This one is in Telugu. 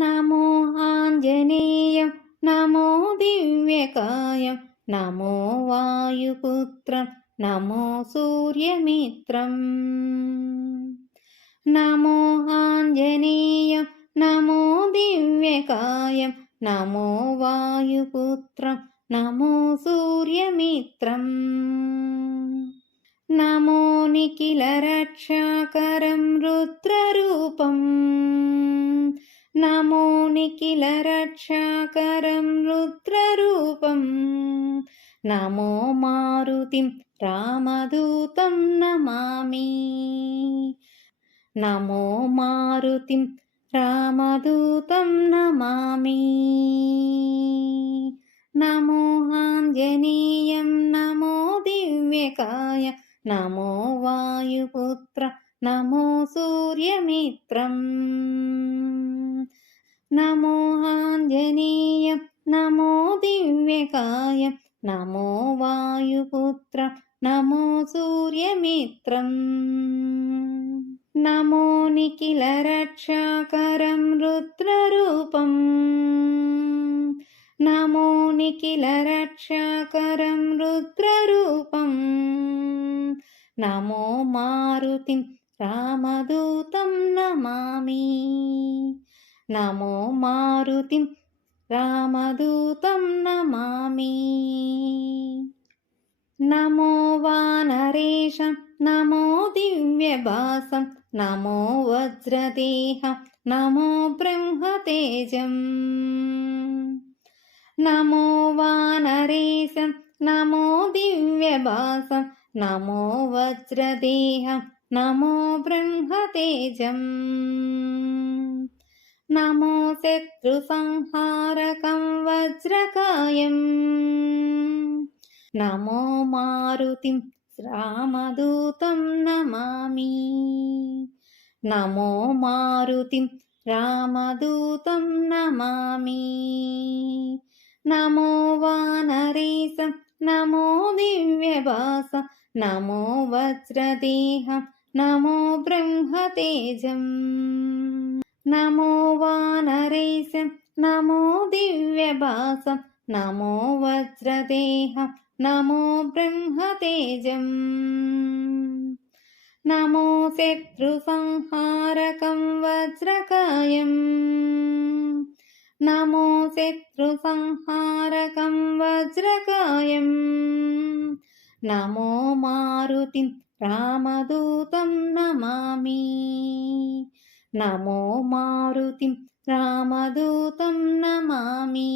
నమో ఆంజనేయ నమో దివ్యకాయం నమో వాయుపుత్రం నమో సూర్యమిత్రం. నమో ఆంజనేయం నమో దివ్యకాయం నమో వాయుపుత్రం నమో సూర్యమిత్రం. నమో నిఖిల రక్షాకరం రుద్రరూపం. నమో నిఖిల రక్షాకరం రుద్రరూపం. నమో మారుతిం రామదూతం నమామి. నమో మారుతిం రామదూతం నమామి. నమో ఆంజనేయం నమో దివ్యకాయ. నమో వాయుపుత్ర నమో సూర్యమిత్రం. నమో నమో దివ్యకాయ నమో వాయుపుత్ర నమో సూర్యమిత్రం. నమో నిఖిల రక్షాకరం రుద్రరూపం. నమో నిఖిల రక్షాకరం రుద్రరూపం. నమో మారుతిం రామదూతం నమామి. नमो मारुतिं रामदूतं नमामि। नमो वानरेशं नमो दिव्यभासं नमो वज्रदेहं नमो ब्रह्मतेजम्। नमो वानरेशं नमो दिव्यभासं नमो वज्रदेहं नमो ब्रह्मतेजम्। నమో శత్రు సంహారకం వజ్రకాయం. నమో మారుతిం రామదూతం నమామి. నమో మారుతిం రామదూతం నమామి. నమో వానరేశం నమో దివ్యవాస నమో వజ్రదేహం నమో బ్రహ్మతేజం. నమో వానరేశం నమో దివ్యభాసం నమో వజ్రదేహం నమో బ్రహ్మతేజం. నమో శత్రు సంహారకం వజ్రకాయం. నమో శత్రు సంహారకం వజ్రకాయం. నమో మారుతిం రామదూతం నమామి. నమో మారుతిం రామదూతం నమామి.